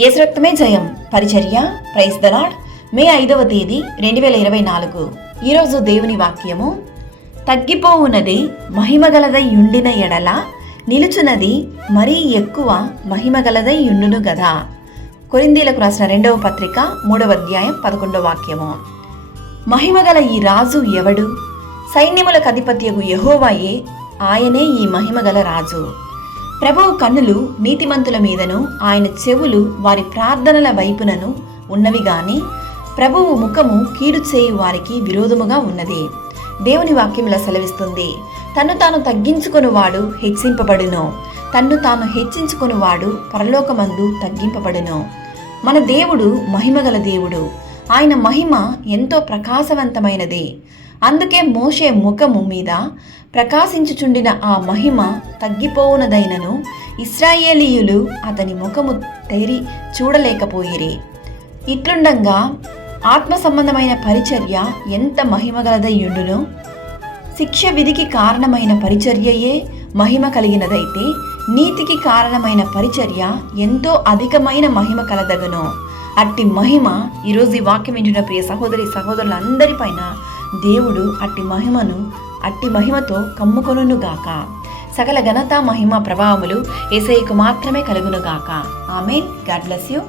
యేసు రక్తమే జయం పరిచర్య ప్రైజ్ ద లార్డ్. మే 5వ తేదీ 2024. ఈరోజు దేవుని వాక్యము, తగ్గిపోవునది మహిమగలదై యుండిన ఎడల నిలుచున్నది మరీ ఎక్కువ మహిమగలదై యుండును గదా. కొరింథీలకు రాసిన 2వ పత్రిక 3వ అధ్యాయం 11వ వాక్యము. మహిమగల ఈ రాజు ఎవడు? సైన్యములకు అధిపత్యగు యెహోవాయే, ఆయనే ఈ మహిమగల రాజు. ప్రభువు కన్నులు నీతిమంతుల మీదను, ఆయన చెవులు వారి ప్రార్థనల వైపునను ఉన్నవి గాని ప్రభువు ముఖము కీడు చేయు వారికి విరోధముగా ఉన్నది. దేవుని వాక్యములా సెలవిస్తుంది, తన్ను తాను తగ్గించుకొనువాడు హెచ్చింపబడును, తన్ను తాను హెచ్చించుకొనువాడు పరలోకమందు తగ్గింపబడును. మన దేవుడు మహిమగల దేవుడు. ఆయన మహిమ ఎంతో ప్రకాశవంతమైనది. అందుకే మోషే ముఖము మీద ప్రకాశించుచుండిన ఆ మహిమ తగ్గిపోవునదైనను ఇశ్రాయేలీయులు అతని ముఖము తెరి చూడలేకపోయిరి. ఇట్లుండంగా ఆత్మ సంబంధమైన పరిచర్య ఎంత మహిమగలదయ్యుండును. శిక్ష విధికి కారణమైన పరిచర్యయే మహిమ కలిగినదైతే నీతికి కారణమైన పరిచర్య ఎంతో అధికమైన మహిమ కలదగును. అట్టి మహిమ ఈరోజు ఈ వాక్యం వింటున్న ప్రియ సహోదరి సహోదరులందరిపైన దేవుడు అట్టి మహిమతో కమ్ముకొనుగాక. సకల ఘనత మహిమ ప్రభావములు యేసయ్యకు మాత్రమే కలుగునుగాక. ఆమేన్. God bless you.